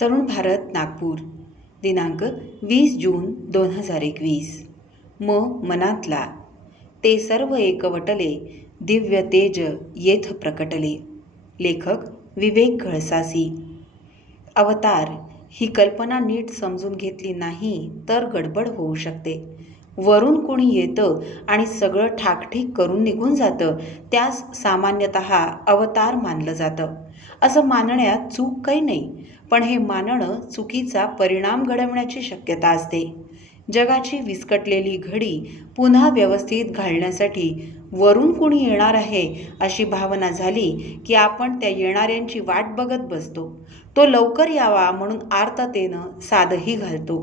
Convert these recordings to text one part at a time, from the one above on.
तरुण भारत नागपूर दिनांक 20 जून 2021. मनातला ते सर्व एकवटले, दिव्य तेज येथ प्रकटले. लेखक विवेक घळसासी. अवतार ही कल्पना नीट समजून घेतली नाही तर गडबड होऊ शकते. वरून कोणी येतं आणि सगळं ठाकठीक करून निघून जातं, त्यास सामान्यतः अवतार मानलं जातं. असं मानण्यात चूक काही नाही, पण हे मानणं चुकीचा परिणाम घडवण्याची शक्यता असते. जगाची विस्कटलेली घडी पुन्हा व्यवस्थित घालण्यासाठी वरून कोणी येणार आहे अशी भावना झाली की आपण त्या येणाऱ्यांची वाट बघत बसतो. तो लवकर यावा म्हणून आर्ततेनं सादही घालतो,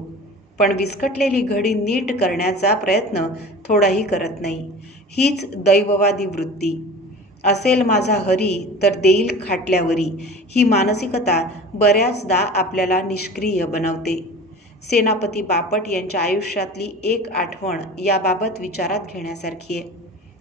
पण विस्कटलेली घडी नीट करण्याचा प्रयत्न थोडाही करत नाही. हीच दैववादी वृत्ती. असेल माझा हरी तर देईल खाटल्यावरी, ही मानसिकता बऱ्याचदा आपल्याला निष्क्रिय बनवते. सेनापती बापट यांच्या आयुष्यातली एक आठवण याबाबत विचारात घेण्यासारखी आहे.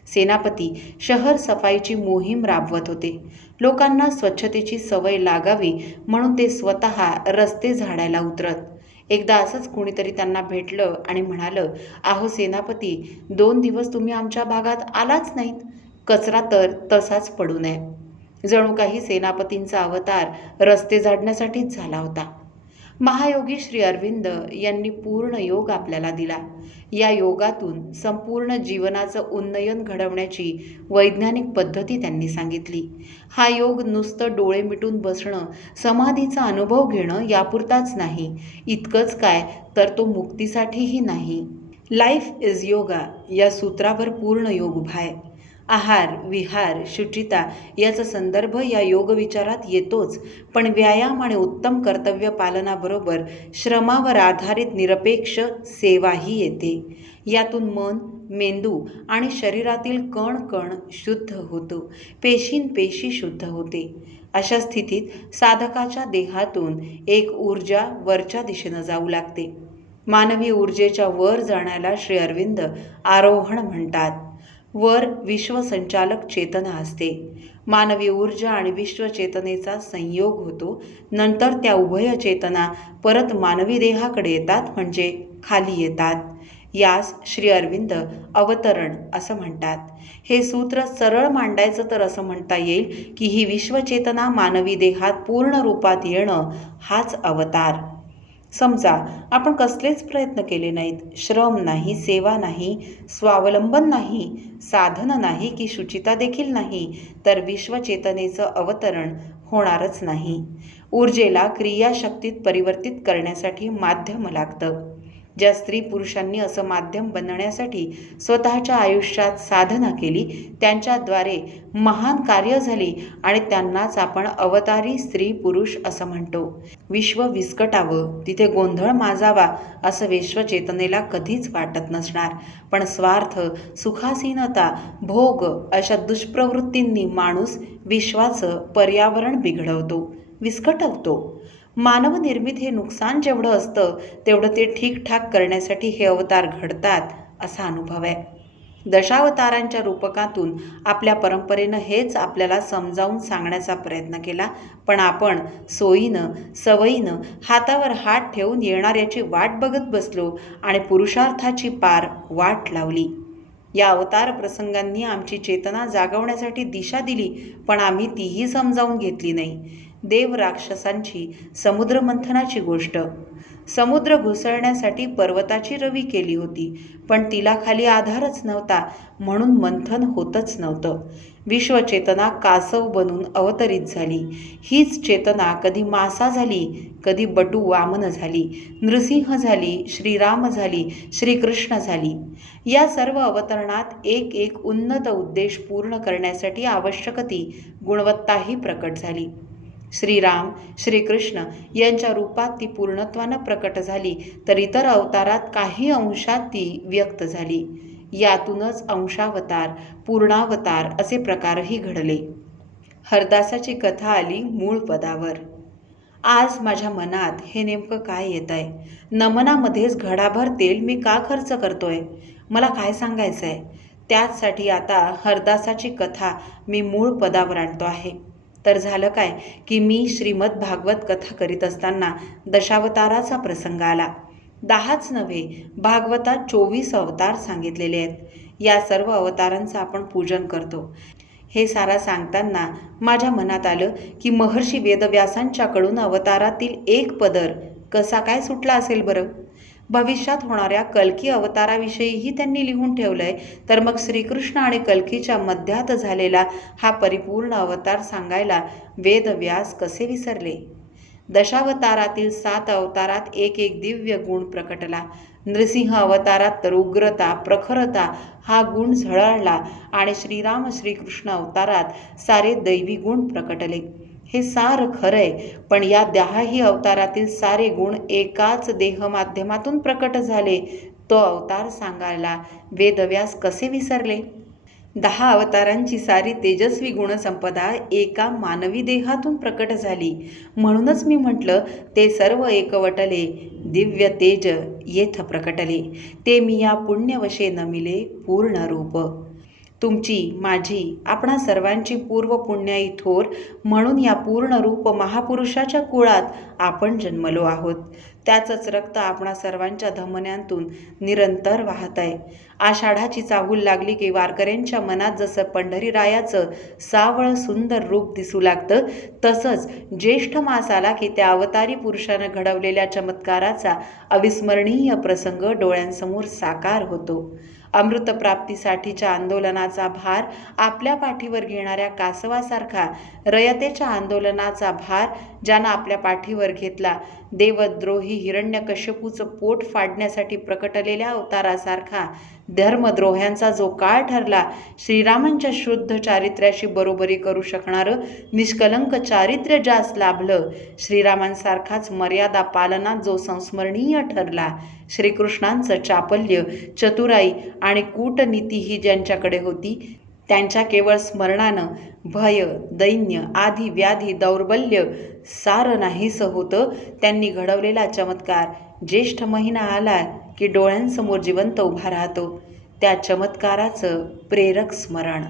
सेनापती शहर सफाईची मोहीम राबवत होते. लोकांना स्वच्छतेची सवय लागावी म्हणून ते स्वतः रस्ते झाडायला उतरत. एकदा असंच कोणीतरी त्यांना भेटलं आणि म्हणालं, "अहो सेनापती, 2 दिवस तुम्ही आमच्या भागात आलाच नाहीत. कचरा तर तसाच पडू नये." जणू काही सेनापतींचा अवतार रस्ते झाडण्यासाठीच झाला होता. महायोगी श्री अरविंद यांनी पूर्ण योग आपल्याला दिला. या योगातून संपूर्ण जीवनाचं उन्नयन घडवण्याची वैज्ञानिक पद्धती त्यांनी सांगितली. हा योग नुसतं डोळे मिटून बसणं, समाधीचा अनुभव घेणं यापुरताच नाही. इतकंच काय तर तो मुक्तीसाठीही नाही. लाईफ इज योगा या सूत्रावर पूर्ण योग उभा आहे. आहार, विहार, शुचिता याचा संदर्भ या योगविचारात येतोच, पण व्यायाम आणि उत्तम कर्तव्य पालनाबरोबर श्रमावर आधारित निरपेक्ष सेवाही येते. यातून मन, मेंदू आणि शरीरातील कण कण शुद्ध होतो, पेशी शुद्ध होते. अशा स्थितीत साधकाच्या देहातून एक ऊर्जा वरच्या दिशेनं जाऊ लागते. मानवी ऊर्जेच्या वर जाण्याला श्री अरविंद आरोहण म्हणतात. वर विश्वसंचालक चेतना असते. मानवी ऊर्जा आणि विश्वचेतनेचा संयोग होतो. नंतर त्या उभय चेतना परत मानवी देहाकडे येतात, म्हणजे खाली येतात. यास श्री अरविंद अवतरण असं म्हणतात. हे सूत्र सरळ मांडायचं तर असं म्हणता येईल की ही विश्वचेतना मानवी देहात पूर्ण रूपात येणं हाच अवतार. समजा आपण कसलेच प्रयत्न केले नाहीत, श्रम नाही, सेवा नाही, स्वावलंबन नाही, साधन नाही की शुचिता देखील नाही, तर विश्वचेतनेचं अवतरण होणारच नाही. ऊर्जेला क्रियाशक्तीत परिवर्तित करण्यासाठी माध्यम लागतं. ज्या स्त्री पुरुषांनी असं माध्यम बनण्यासाठी स्वतःच्या आयुष्यात साधना केली, त्यांच्याद्वारे महान कार्य झाली आणि त्यांनाच आपण अवतारी स्त्री पुरुष असं म्हणतो. विश्व विस्कटावं, तिथे गोंधळ माजावा असं विश्वचेतनेला कधीच वाटत नसणार, पण स्वार्थ, सुखासीनता, भोग अशा दुष्प्रवृत्तींनी माणूस विश्वाचं पर्यावरण बिघडवतो, विस्कटवतो. मानवनिर्मित हे नुकसान जेवढं असतं तेवढं ते ठीकठाक करण्यासाठी हे अवतार घडतात असा अनुभव आहे. दशावतारांच्या रूपकातून आपल्या परंपरेनं हेच आपल्याला समजावून सांगण्याचा प्रयत्न केला, पण आपण सोयीनं, सवयीनं हातावर हात ठेवून येणाऱ्याची वाट बघत बसलो आणि पुरुषार्थाची पार वाट लावली. या अवतार प्रसंगांनी आमची चेतना जागवण्यासाठी दिशा दिली, पण आम्ही तीही समजावून घेतली नाही. देव राक्षसांची समुद्रमंथनाची गोष्ट. समुद्र घुसळण्यासाठी पर्वताची रवी केली होती, पण तिला खाली आधारच नव्हता, म्हणून मंथन होतच नव्हतं. विश्वचेतना कासव बनून अवतरित झाली. हीच चेतना कधी मासा झाली, कधी बटू वामन झाली, नृसिंह झाली, श्रीराम झाली, श्रीकृष्ण झाली. या सर्व अवतरणात एक एक उन्नत उद्देश पूर्ण करण्यासाठी आवश्यक ती गुणवत्ताही प्रकट झाली. श्रीराम, श्रीकृष्ण यांच्या रूपात ती पूर्णत्वानं प्रकट झाली, तर इतर अवतारात काही अंशात ती व्यक्त झाली. यातूनच अंशावतार, पूर्णावतार असे प्रकारही घडले. हरदासाची कथा आली मूळ पदावर. आज माझ्या मनात हे नेमकं काय येत आहे? नमनामध्येच घडाभर तेल मी का खर्च करतोय? मला काय सांगायचं आहे? त्याचसाठी आता हरदासाची कथा मी मूळ पदावर आणतो आहे. तर झालं काय की मी श्रीमद भागवत कथा करीत असताना दशावताराचा प्रसंग आला. 10च नव्हे, भागवतात 24 अवतार सांगितलेले आहेत. या सर्व अवतारांचं आपण पूजन करतो. हे सारा सांगताना माझ्या मनात आलं की महर्षी वेदव्यासांच्याकडून अवतारातील एक पदर कसा काय सुटला असेल बरं. भविष्यात होणाऱ्या कल्की अवताराविषयीही त्यांनी लिहून ठेवलंय, तर मग श्रीकृष्ण आणि कल्कीच्या मध्यात झालेला हा परिपूर्ण अवतार सांगायला वेदव्यास कसे विसरले. दशावतारातील 7 अवतारात एक एक दिव्य गुण प्रकटला. नृसिंह अवतारात तर उग्रता, प्रखरता हा गुण झळाळला आणि श्रीकृष्ण अवतारात सारे दैवी गुण प्रकटले. हे सार खरंय, पण या 10ही अवतारातील सारे गुण एकाच देह माध्यमातून प्रकट झाले. तो अवतार सांगायला वेदव्यास कसे विसरले. 10 अवतारांची सारी तेजस्वी गुणसंपदा एका मानवी देहातून प्रकट झाली. म्हणूनच मी म्हटलं, ते सर्व एकवटले दिव्य तेज येथ प्रकटले. ते मी या पुण्यवशे नमिले पूर्ण रूप. तुमची, माझी, आपणा सर्वांची पूर्व पुण्याई थोर, म्हणून या पूर्ण रूप महापुरुषाच्या कुळात आपण जन्मलो आहोत. त्याचंच रक्त आपणा सर्वांच्या धमन्यांतून निरंतर वाहत आहे. आषाढाची चाहूल लागली की वारकऱ्यांच्या मनात जसं पंढरीरायाचं सावळं सुंदर रूप दिसू लागतं, तसंच ज्येष्ठ मास आला की त्या अवतारी पुरुषानं घडवलेल्या चमत्काराचा अविस्मरणीय प्रसंग डोळ्यांसमोर साकार होतो. अमृतप्राप्तीसाठीच्या आंदोलनाचा भार आपल्या पाठीवर घेणाऱ्या कासवासारखा, रयतेच्या आंदोलनाचा भार ज्यानं आपल्या पाठीवर घेतला, देवद्रोही हिरण्यकश्यपूचं पोट फाडण्यासाठी प्रकटलेल्या अवतारासारखा, धर्मद्रोह्यांचा जो काळ ठरला, श्रीरामांच्या शुद्ध चारित्र्याशी बरोबरी करू शकणारं निष्कलंक चारित्र्य ज्यास लाभलं, श्रीरामांसारखाच मर्यादा पालनात जो संस्मरणीय ठरला, श्रीकृष्णांचं चापल्य, चतुराई आणि कूटनीतीही ज्यांच्याकडे होती, त्यांच्या केवळ स्मरणानं भय, दैन्य, आधी व्याधी, दौर्बल्य सारं नाहीसं होतं. त्यांनी घडवलेला चमत्कार ज्येष्ठ महिना आला की डोळ्यांसमोर जिवंत उभा राहतो. त्या चमत्काराचं प्रेरक स्मरण.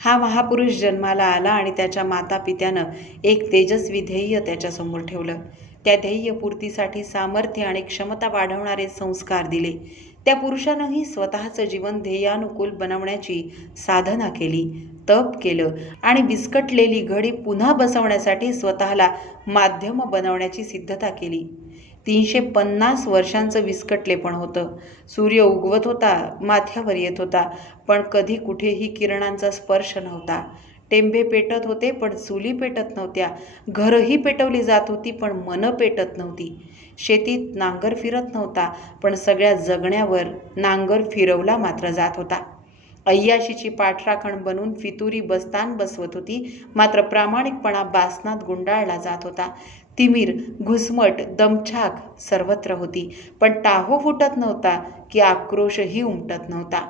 हा महापुरुष जन्माला आला आणि त्याच्या मातापित्यानं एक तेजस्वी ध्येय त्याच्यासमोर ठेवलं. त्या ध्येयपूर्तीसाठी सामर्थ्य आणि क्षमता वाढवणारे संस्कार दिले. त्या पुरुषानंही स्वतःचं जीवन ध्येयानुकूल बनवण्याची साधना केली, तप केलं आणि विस्कटलेली घडी पुन्हा बसवण्यासाठी स्वतःला माध्यम बनवण्याची सिद्धता केली. 350 वर्षांचं विस्कटलेपण होतं. सूर्य उगवत होता, माथ्यावर येत होता, पण कधी कुठेही किरणांचा स्पर्श नव्हता. टेंबे पेटत होते पण चुली पेटत नव्हत्या. घरही पेटवली जात होती पण मनं पेटत नव्हती. शेतीत नांगर फिरत नव्हता, पण सगळ्या जगण्यावर नांगर फिरवला मात्र जात होता. अय्याशीची पाठराखण बनून फितुरी बस्तान बसवत होती, मात्र प्रामाणिकपणा बासनात गुंडाळला जात होता. तिमीर, घुसमट, दमछाक सर्वत्र होती, पण टाहो फुटत नव्हता की आक्रोशही उमटत नव्हता.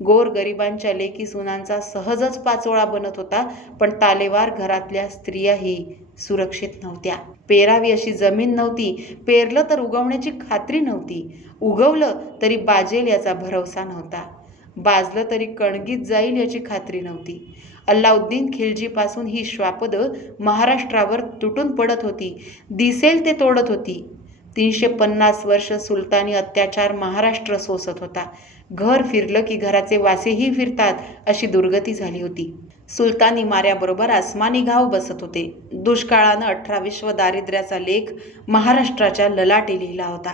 गोरगरिबांच्या लेकी सुनांचा सहजच पाचोळा बनत होता, पण तालेवार घरातल्या स्त्रियाही सुरक्षित नव्हत्या. पेरावी अशी जमीन नव्हती, पेरलं तर उगवण्याची खात्री नव्हती, उगवलं तरी बाजेल याचा भरवसा नव्हता, बाजलं तरी कणगीत जाईल याची खात्री नव्हती. अल्लाउद्दीन खिलजीपासून ही श्वापदं महाराष्ट्रावर तुटून पडत होती, दिसेल ते तोडत होती. 350 वर्ष सुलतानी अत्याचार महाराष्ट्र सोसत होता. घर फिरलं की घराचे वासेही फिरतात अशी दुर्गती झाली होती. सुलतानी माऱ्याबरोबर आसमानी घाव बसत होते. दुष्काळानं 18 विश्व दारिद्र्याचा लेख महाराष्ट्राच्या ललाटी लिहिला होता.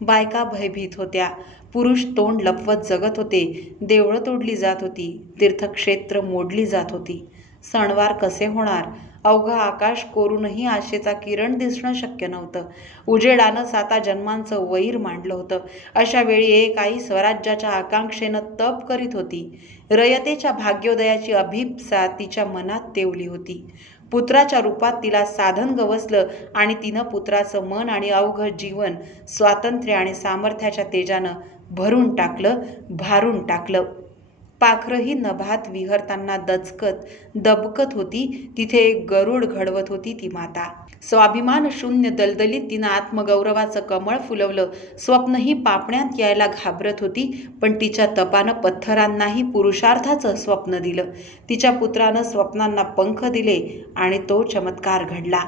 बायका भयभीत होत्या, पुरुष तोंड लपवत जगत होते, देवळं तोडली जात होती, तीर्थक्षेत्र मोडली जात होती. सणवार कसे होणार? अवघं आकाश कोरूनही आशेचा किरण दिसणं शक्य नव्हतं. उजेडानं 7 जन्मांचं वैर मांडलं होतं. अशा वेळी एक आई स्वराज्याच्या आकांक्षेनं तप करीत होती. रयतेच्या भाग्योदयाची अभिप्सा तिच्या मनात तेवली होती. पुत्राच्या रूपात तिला साधन गवसलं आणि तिनं पुत्राचं मन आणि अवघं जीवन स्वातंत्र्य आणि सामर्थ्याच्या तेजानं भरून टाकलं, भारून टाकलं. पाखरही नभात विहरताना दचकत दबकत होती. तिथे एक गरुड घडवत होती ती माता. स्वाभिमान शून्य दलदलीत तिनं आत्मगौरवाचं कमळ फुलवलं. स्वप्नही पापण्यात यायला घाबरत होती, पण तिच्या तपानं पत्थरांनाही पुरुषार्थाचं स्वप्न दिलं. तिच्या पुत्रानं स्वप्नांना पंख दिले आणि तो चमत्कार घडला.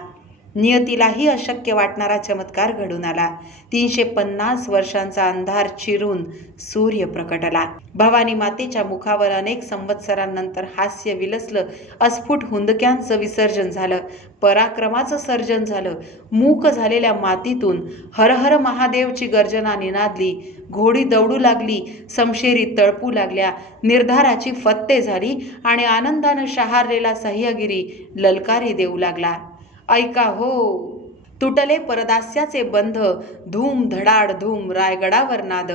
नियतीलाही अशक्य वाटणारा चमत्कार घडून आला. 350 वर्षांचा अंधार चिरून सूर्य प्रकटला. भवानी मातेच्या मुखावर अनेक संवत्सरांनंतर हास्य विलसलं. अस्फुट हुंदक्यांचं विसर्जन झालं. पराक्रमाचं सर्जन झालं. मूक झालेल्या मातीतून हर हर महादेवची गर्जना निनादली. घोडी दौडू लागली. समशेरी तळपू लागल्या. निर्धाराची फत्ते झाली आणि आनंदानं शहारलेला सह्यागिरी ललकारी देऊ लागला. ऐका हो, तुटले परदास्याचे बंध, धूम धडाड धूम रायगडावर नाद.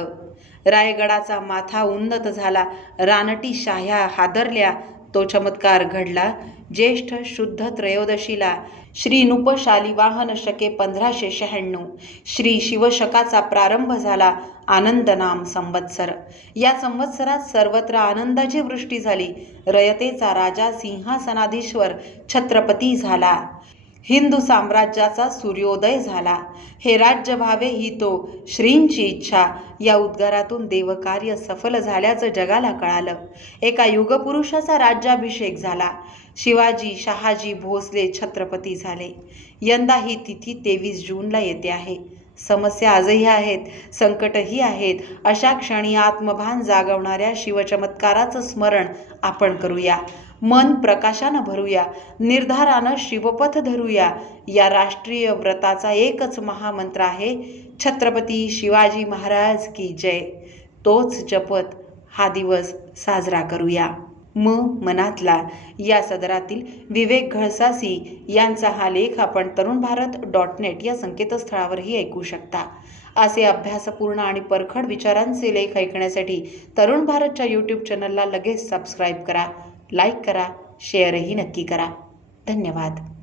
रायगडाचा माथा उन्नत झाला. रानटी शाह्या हादरल्या. तो चमत्कार घडला ज्येष्ठ शुद्ध त्रयोदशीला. श्री नृप शालिवाहन शके 1596. श्री शिवशकाचा प्रारंभ झाला. आनंद नाम संवत्सर. या संवत्सरात सर्वत्र आनंदाची वृष्टी झाली. रयतेचा राजा सिंहासनाधीश्वर छत्रपती झाला. हिंदू साम्राज्याचा सूर्योदय झाला. हे राज्य व्हावे ही तो श्रींची इच्छा. या उद्गारातून देवकार्य सफल झाल्याचं जगाला कळालं. एका युगपुरुषाचा राज्याभिषेक झाला. शिवाजी, शहाजी, भोसले छत्रपती झाले. यंदा ही तिथी 23 जूनला येते आहे. समस्या आजही आहेत, संकटही आहेत. अशा क्षणी आत्मभान जागवणाऱ्या शिवचमत्काराचं स्मरण आपण करूया. मन प्रकाशानं भरूया. निर्धारानं शिवपथ धरूया. या राष्ट्रीय व्रताचा एकच महामंत्र आहे, छत्रपती शिवाजी महाराज की जय. तोच जपत हा दिवस साजरा करूया. मनातला या सदरातील विवेक घळसासी यांचा हा लेख आपण तरुणभारत.net या संकेतस्थळावरही ऐकू शकता. असे अभ्यासपूर्ण आणि परखड विचारांचे लेख ऐकण्यासाठी तरुण भारतच्या यूट्यूब चॅनलला लगेच सबस्क्राईब करा, लाईक करा, शेअरही नक्की करा. धन्यवाद.